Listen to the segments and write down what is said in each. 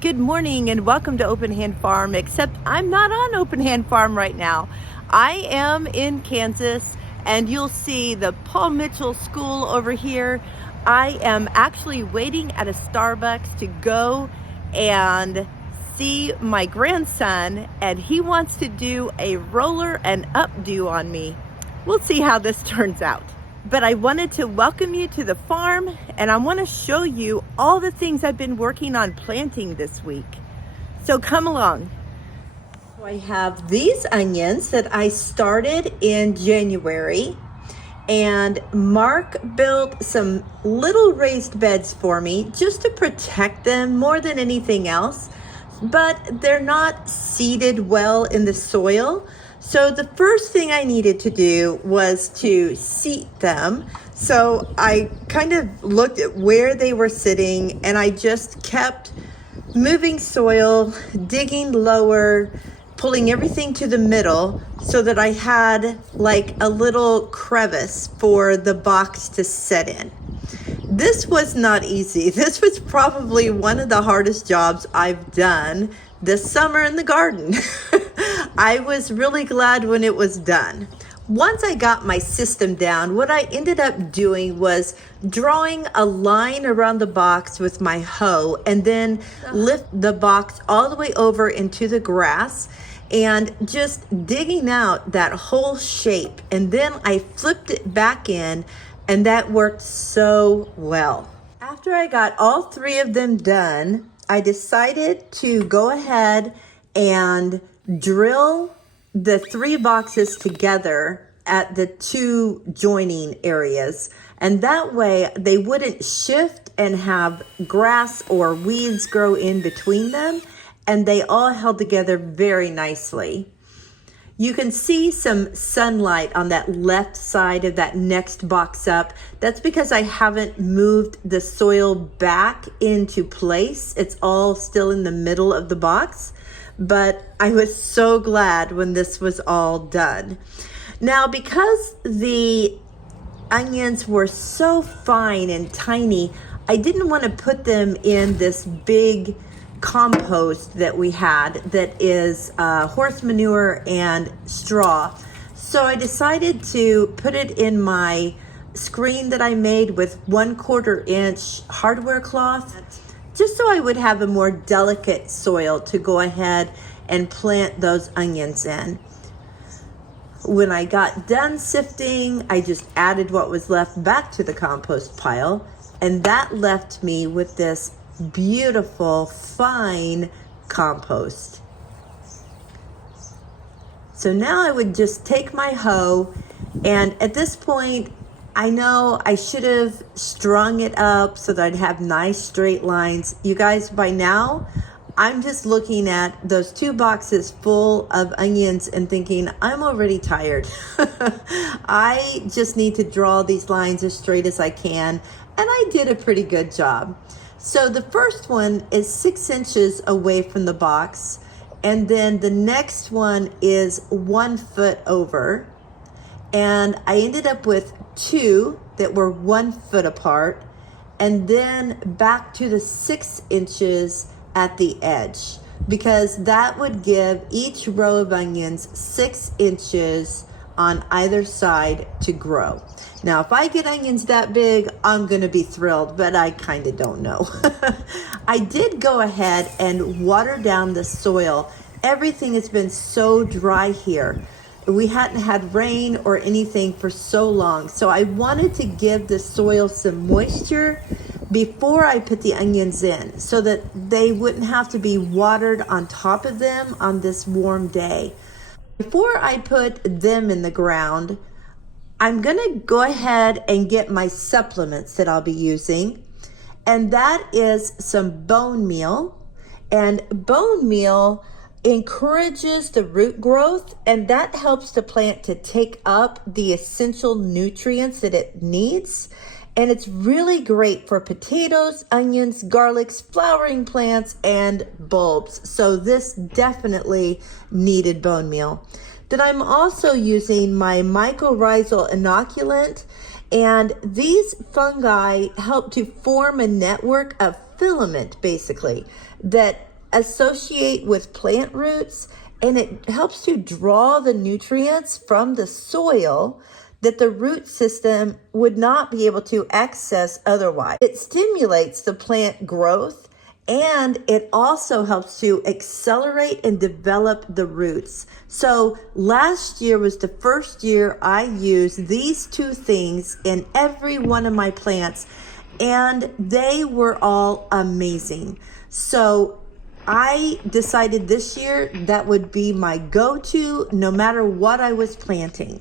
Good morning and welcome to Open Hand Farm, except I'm not on Open Hand Farm right now. I am in Kansas and you'll see the Paul Mitchell School over here. I am actually waiting at a Starbucks to go and see my grandson, and he wants to do a roller and updo on me. We'll see how this turns out. But I wanted to welcome you to the farm, and I want to show you all the things I've been working on planting this week. So come along. So I have these onions that I started in January, and Mark built some little raised beds for me just to protect them more than anything else, but they're not seeded well in the soil. So the first thing I needed to do was to seed them. So I kind of looked at where they were sitting, and I just kept moving soil, digging lower, pulling everything to the middle so that I had like a little crevice for the box to set in. This was not easy. This was probably one of the hardest jobs I've done this summer in the garden. I was really glad when it was done. Once I got my system down, what I ended up doing was drawing a line around the box with my hoe and then lift the box all the way over into the grass and just digging out that whole shape. And then I flipped it back in, and that worked so well. After I got all three of them done, I decided to go ahead and drill the three boxes together at the two joining areas. And that way they wouldn't shift and have grass or weeds grow in between them. And they all held together very nicely. You can see some sunlight on that left side of that next box up. That's because I haven't moved the soil back into place. It's all still in the middle of the box, but I was so glad when this was all done. Now, because the onions were so fine and tiny, I didn't want to put them in this big compost that we had that is horse manure and straw. So I decided to put it in my screen that I made with 1/4 inch hardware cloth, just so I would have a more delicate soil to go ahead and plant those onions in. When I got done sifting, I just added what was left back to the compost pile, and that left me with this beautiful, fine compost. So now I would just take my hoe, and at this point, I know I should have strung it up so that I'd have nice straight lines. You guys, by now, I'm just looking at those two boxes full of onions and thinking, I'm already tired. I just need to draw these lines as straight as I can, and I did a pretty good job. So the first one is 6 inches away from the box, and then the next one is 1 foot over. And I ended up with 2 that were 1 foot apart, and then back to the 6 inches at the edge, because that would give each row of onions 6 inches on either side to grow. Now, if I get onions that big, I'm going to be thrilled, but I kind of don't know. I did go ahead and water down the soil. Everything has been so dry here. We hadn't had rain or anything for so long, so I wanted to give the soil some moisture before I put the onions in so that they wouldn't have to be watered on top of them on this warm day. Before I put them in the ground, I'm gonna go ahead and get my supplements that I'll be using, and that is some bone meal. And bone meal encourages the root growth, and that helps the plant to take up the essential nutrients that it needs. And it's really great for potatoes, onions, garlics, flowering plants, and bulbs. So this definitely needed bone meal. Then I'm also using my mycorrhizal inoculant, And these fungi help to form a network of filament, basically, that associate with plant roots, and it helps to draw the nutrients from the soil that the root system would not be able to access otherwise. It stimulates the plant growth, and it also helps to accelerate and develop the roots. So last year was the first year I used these two things in every one of my plants, and they were all amazing. So I decided this year that would be my go-to no matter what I was planting.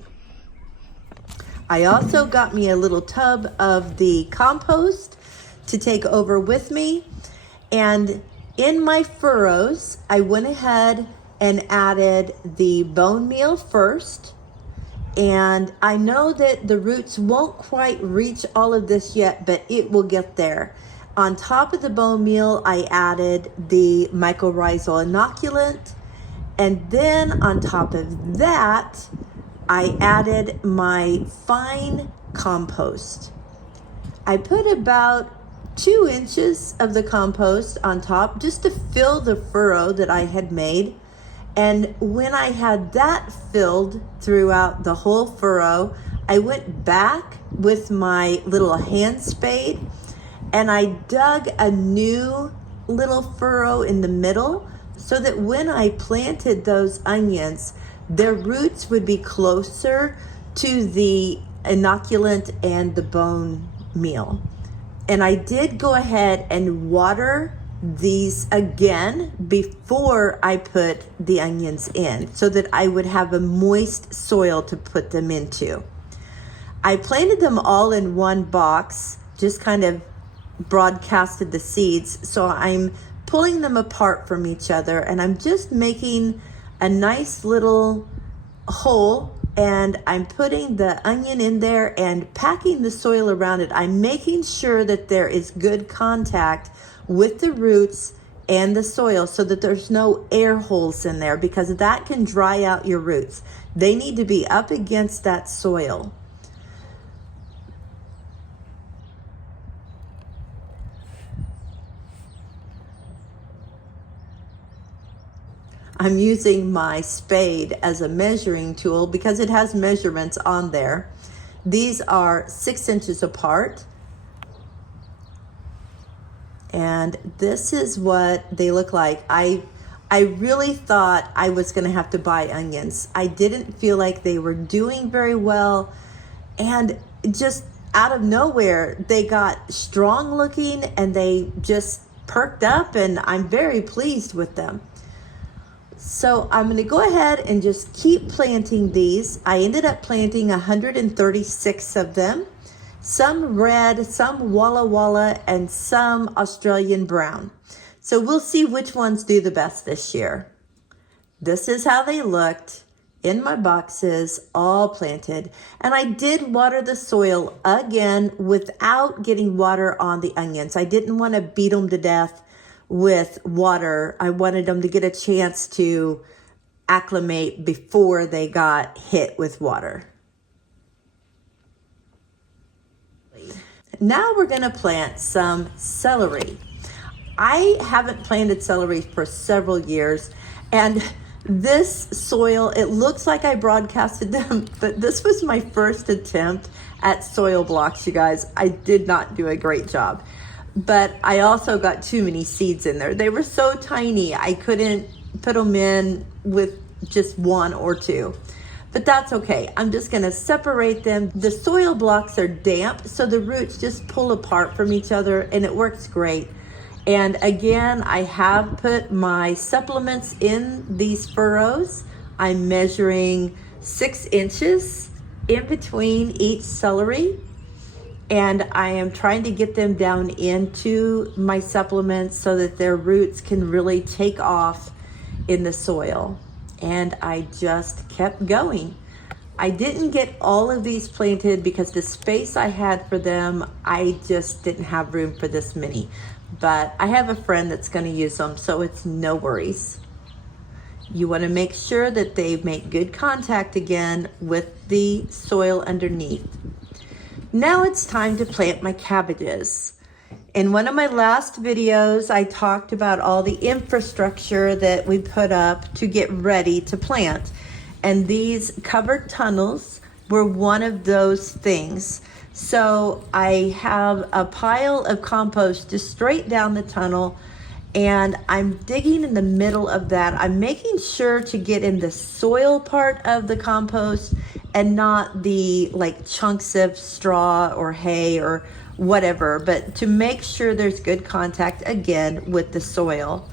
I also got me a little tub of the compost to take over with me. And in my furrows, I went ahead and added the bone meal first. And I know that the roots won't quite reach all of this yet, but it will get there. On top of the bone meal, I added the mycorrhizal inoculant. And then on top of that, I added my fine compost. I put about 2 inches of the compost on top just to fill the furrow that I had made. And when I had that filled throughout the whole furrow, I went back with my little hand spade and I dug a new little furrow in the middle so that when I planted those onions, their roots would be closer to the inoculant and the bone meal. And I did go ahead and water these again before I put the onions in so that I would have a moist soil to put them into. I planted them all in one box, just kind of broadcasted the seeds. So I'm pulling them apart from each other and I'm just making a nice little hole, and I'm putting the onion in there and packing the soil around it. I'm making sure that there is good contact with the roots and the soil so that there's no air holes in there, because that can dry out your roots. They need to be up against that soil. I'm using my spade as a measuring tool because it has measurements on there. These are 6 inches apart. And this is what they look like. I really thought I was going to have to buy onions. I didn't feel like they were doing very well. And just out of nowhere, they got strong looking and they just perked up, and I'm very pleased with them. So I'm going to go ahead and just keep planting these. I ended up planting 136 of them. Some red, some Walla Walla, and some Australian brown. So we'll see which ones do the best this year. This is how they looked in my boxes, all planted. And I did water the soil again without getting water on the onions. I didn't want to beat them to death with water. I wanted them to get a chance to acclimate before they got hit with water. Now we're going to plant some celery. I haven't planted celery for several years, and this soil, it looks like I broadcasted them, but this was my first attempt at soil blocks, you guys. I did not do a great job. But I also got too many seeds in there. They were so tiny, I couldn't put them in with just 1 or 2. But that's okay. I'm just gonna separate them. The soil blocks are damp, so the roots just pull apart from each other, and it works great. And again, I have put my supplements in these furrows. I'm measuring 6 inches in between each celery. And I am trying to get them down into my supplements so that their roots can really take off in the soil. And I just kept going. I didn't get all of these planted because the space I had for them, I just didn't have room for this many. But I have a friend that's going to use them, so it's no worries. You want to make sure that they make good contact again with the soil underneath. Now it's time to plant my cabbages. In one of my last videos, I talked about all the infrastructure that we put up to get ready to plant. And these covered tunnels were one of those things. So I have a pile of compost just straight down the tunnel, and I'm digging in the middle of that. I'm making sure to get in the soil part of the compost and not the like chunks of straw or hay or whatever, but to make sure there's good contact again with the soil.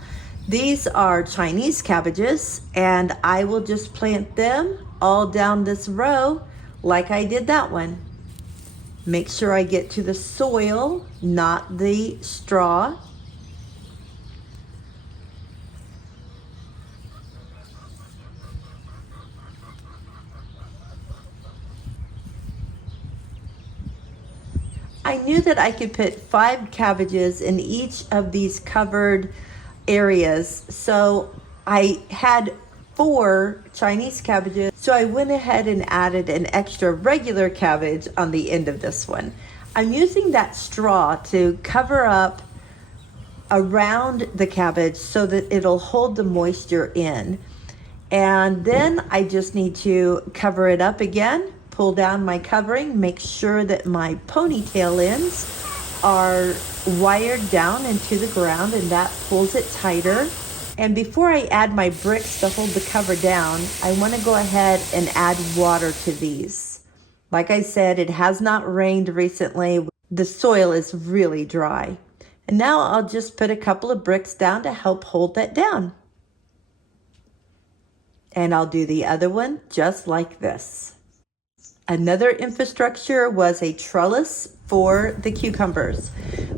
These are Chinese cabbages, and I will just plant them all down this row like I did that one. Make sure I get to the soil, not the straw. I knew that I could put 5 cabbages in each of these covered areas, so I had 4 Chinese cabbages, so I went ahead and added an extra regular cabbage on the end of this one. I'm using that straw to cover up around the cabbage so that it'll hold the moisture in. And then I just need to cover it up again, pull down my covering, make sure that my ponytail ends are wired down into the ground, and that pulls it tighter. And before I add my bricks to hold the cover down, I want to go ahead and add water to these. Like I said, it has not rained recently. The soil is really dry. And now I'll just put a couple of bricks down to help hold that down. And I'll do the other one just like this. Another infrastructure was a trellis for the cucumbers.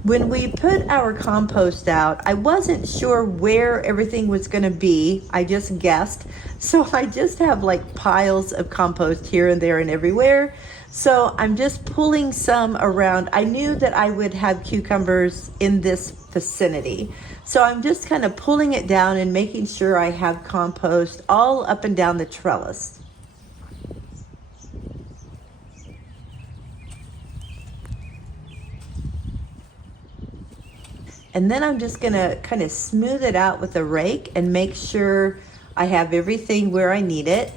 When we put our compost out, I wasn't sure where everything was going to be. I just guessed. So I just have like piles of compost here and there and everywhere. So I'm just pulling some around. I knew that I would have cucumbers in this vicinity. So I'm just kind of pulling it down and making sure I have compost all up and down the trellis. And then I'm just gonna kind of smooth it out with a rake and make sure I have everything where I need it.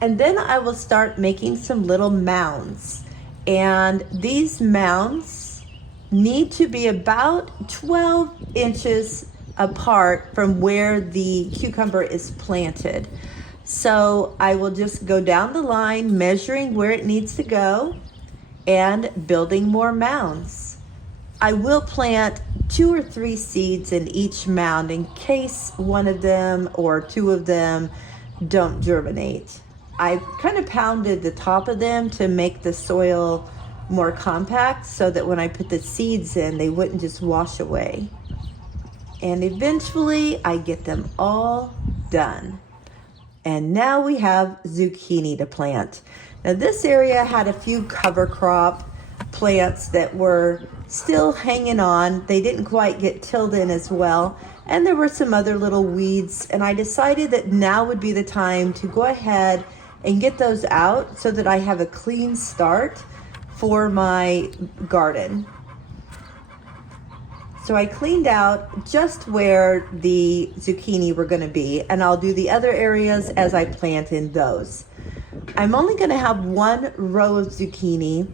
And then I will start making some little mounds. And these mounds need to be about 12 inches apart from where the cucumber is planted. So I will just go down the line, measuring where it needs to go and building more mounds. I will plant 2 or 3 seeds in each mound in case one of them or 2 of them don't germinate. I kind of pounded the top of them to make the soil more compact so that when I put the seeds in, they wouldn't just wash away. And eventually I get them all done. And now we have zucchini to plant. Now this area had a few cover crop plants that were still hanging on. They didn't quite get tilled in as well. And there were some other little weeds. And I decided that now would be the time to go ahead and get those out so that I have a clean start for my garden. So I cleaned out just where the zucchini were going to be, and I'll do the other areas as I plant in those. I'm only going to have 1 row of zucchini,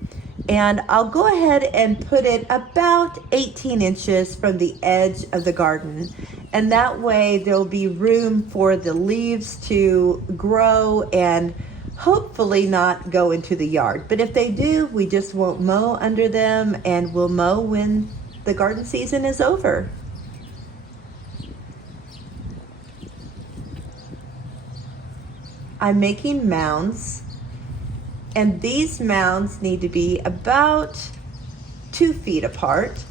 and I'll go ahead and put it about 18 inches from the edge of the garden. And that way there'll be room for the leaves to grow and hopefully not go into the yard. But if they do, we just won't mow under them, and we'll mow when the garden season is over. I'm making mounds, and these mounds need to be about 2 feet apart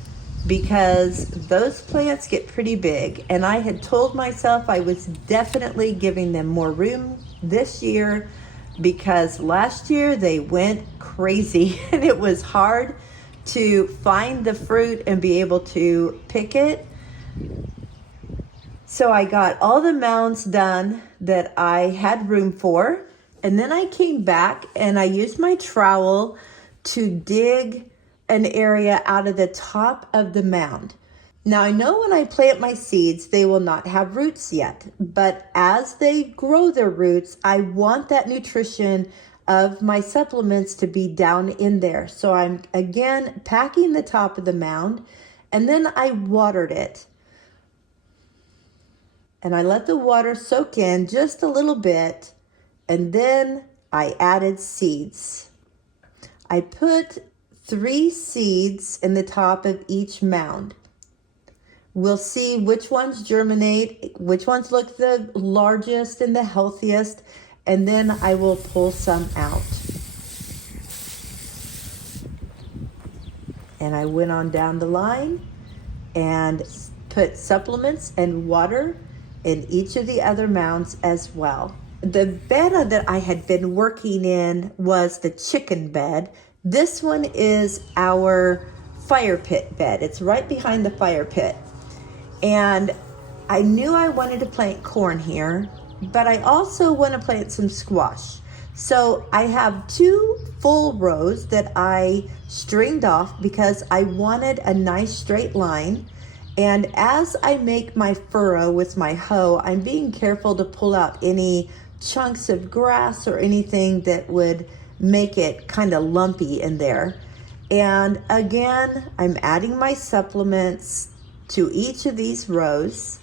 because those plants get pretty big, and I had told myself I was definitely giving them more room this year because last year they went crazy and it was hard to find the fruit and be able to pick it. So I got all the mounds done that I had room for, and then I came back and I used my trowel to dig an area out of the top of the mound. Now I know when I plant my seeds, they will not have roots yet, but as they grow their roots, I want that nutrition of my supplements to be down in there. So I'm again packing the top of the mound, and then I watered it. And I let the water soak in just a little bit, and then I added seeds. I put 3 seeds in the top of each mound. We'll see which ones germinate, which ones look the largest and the healthiest, and then I will pull some out. And I went on down the line and put supplements and water in each of the other mounds as well. The bed that I had been working in was the chicken bed. This one is our fire pit bed. It's right behind the fire pit. And I knew I wanted to plant corn here, but I also want to plant some squash. So I have 2 full rows that I stringed off because I wanted a nice straight line. And as I make my furrow with my hoe, I'm being careful to pull out any chunks of grass or anything that would make it kind of lumpy in there. And again, I'm adding my supplements to each of these rows.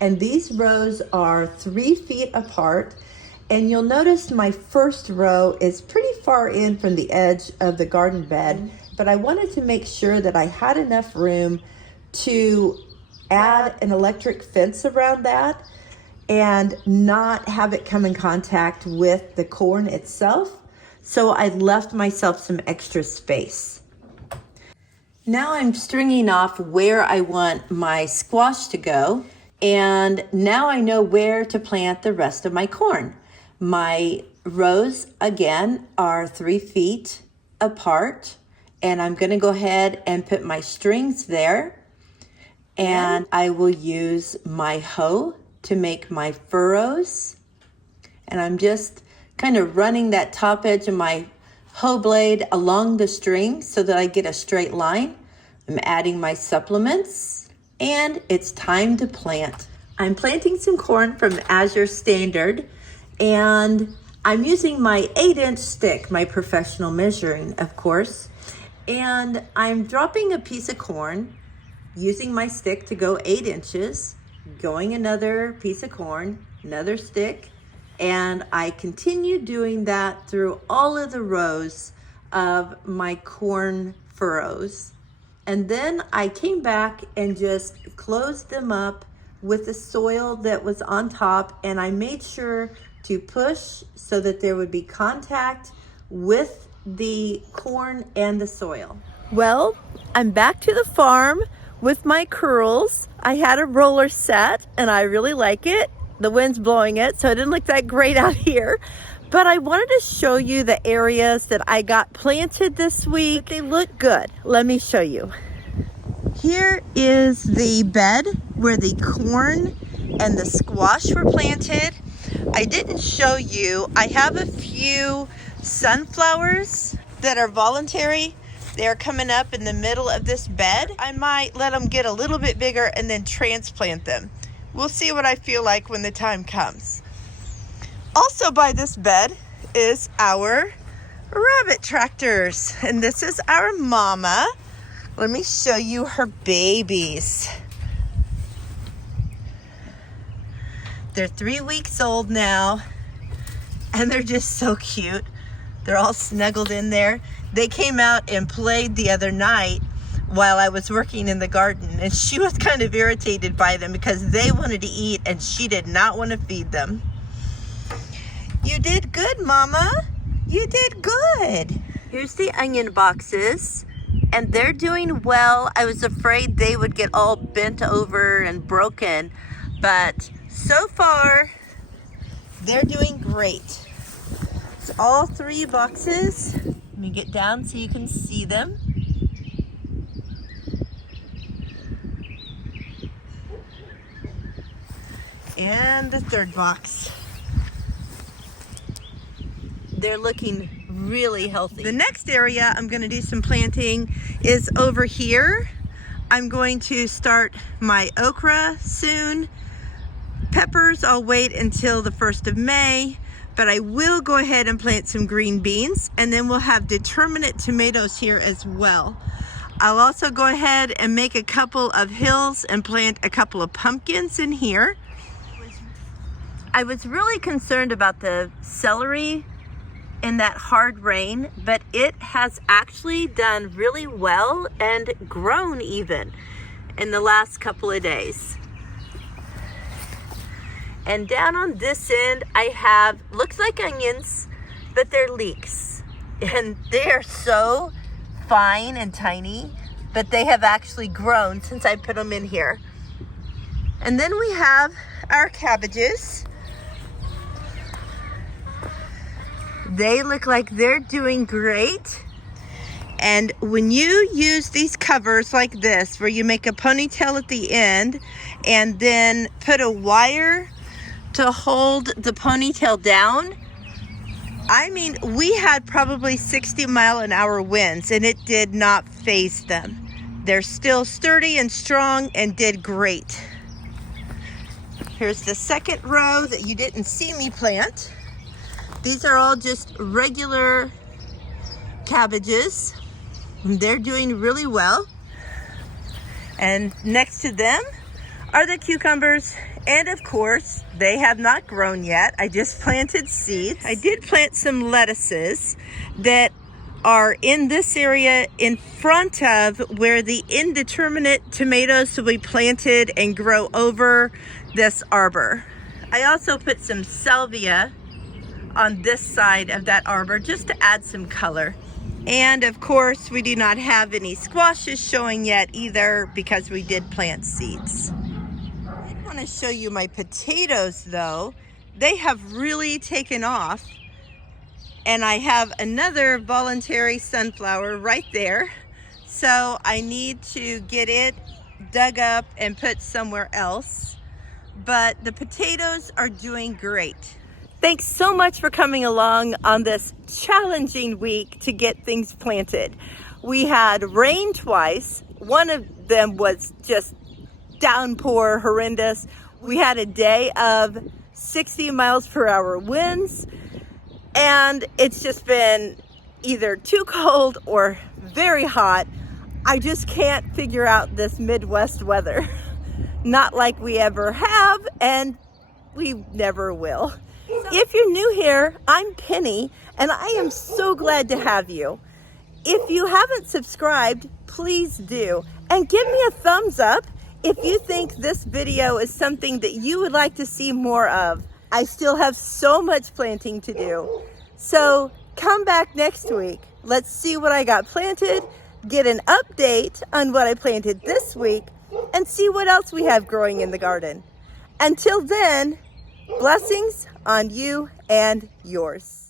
And these rows are 3 feet apart. And you'll notice my first row is pretty far in from the edge of the garden bed, but I wanted to make sure that I had enough room to add an electric fence around that and not have it come in contact with the corn itself. So I left myself some extra space. Now I'm stringing off where I want my squash to go. And now I know where to plant the rest of my corn. My rows, again, are 3 feet apart. And I'm going to go ahead and put my strings there. And I will use my hoe to make my furrows. And I'm just kind of running that top edge of my hoe blade along the string so that I get a straight line. I'm adding my supplements, and it's time to plant. I'm planting some corn from Azure Standard, and I'm using my 8-inch stick, my professional measuring, of course. And I'm dropping a piece of corn, using my stick to go 8 inches, going another piece of corn, another stick, and I continue doing that through all of the rows of my corn furrows. And then I came back and just closed them up with the soil that was on top, and I made sure to push so that there would be contact with the corn and the soil. Well, I'm back to the farm with my curls. I had a roller set and I really like it. The wind's blowing it, so it didn't look that great out here. But I wanted to show you the areas that I got planted this week. They look good. Let me show you. Here is the bed where the corn and the squash were planted. I didn't show you, I have a few sunflowers that are voluntary. They're coming up in the middle of this bed. I might let them get a little bit bigger and then transplant them. We'll see what I feel like when the time comes. Also by this bed is our rabbit tractors. And this is our mama. Let me show you her babies. They're 3 weeks old now, and they're just so cute. They're all snuggled in there. They came out and played the other night while I was working in the garden, and she was kind of irritated by them because they wanted to eat and she did not want to feed them. You did good, Mama. You did good. Here's the onion boxes, and they're doing well. I was afraid they would get all bent over and broken, but so far, they're doing great. It's all 3 boxes. Let me get down so you can see them. And the third box. They're looking really healthy. The next area I'm going to do some planting is over here. I'm going to start my okra soon. Peppers, I'll wait until the 1st of May, but I will go ahead and plant some green beans, and then we'll have determinate tomatoes here as well. I'll also go ahead and make a couple of hills and plant a couple of pumpkins in here. I was really concerned about the celery in that hard rain, but it has actually done really well and grown even in the last couple of days. And down on this end, I have, looks like onions, but they're leeks. And they're so fine and tiny, but they have actually grown since I put them in here. And then we have our cabbages. They look like they're doing great. And when you use these covers like this, where you make a ponytail at the end and then put a wire to hold the ponytail down, I mean, we had probably 60-mile-an-hour winds and it did not faze them. They're still sturdy and strong and did great. Here's the second row that you didn't see me plant. These are all just regular cabbages. They're doing really well. And next to them are the cucumbers. And of course, they have not grown yet. I just planted seeds. I did plant some lettuces that are in this area in front of where the indeterminate tomatoes will be planted and grow over this arbor. I also put some salvia on this side of that arbor just to add some color. And of course, we do not have any squashes showing yet either because we did plant seeds. I want to show you my potatoes though. They have really taken off. And I have another voluntary sunflower right there. So I need to get it dug up and put somewhere else. But the potatoes are doing great. Thanks so much for coming along on this challenging week to get things planted. We had rain twice. One of them was just downpour, horrendous. We had a day of 60 miles per hour winds, and it's just been either too cold or very hot. I just can't figure out this Midwest weather. Not like we ever have, and we never will. If you're new here, I'm Penny, and I am so glad to have you. If you haven't subscribed, please do. And give me a thumbs up if you think this video is something that you would like to see more of. I still have so much planting to do. So come back next week. Let's see what I got planted, get an update on what I planted this week, and see what else we have growing in the garden. Until then, blessings on you and yours.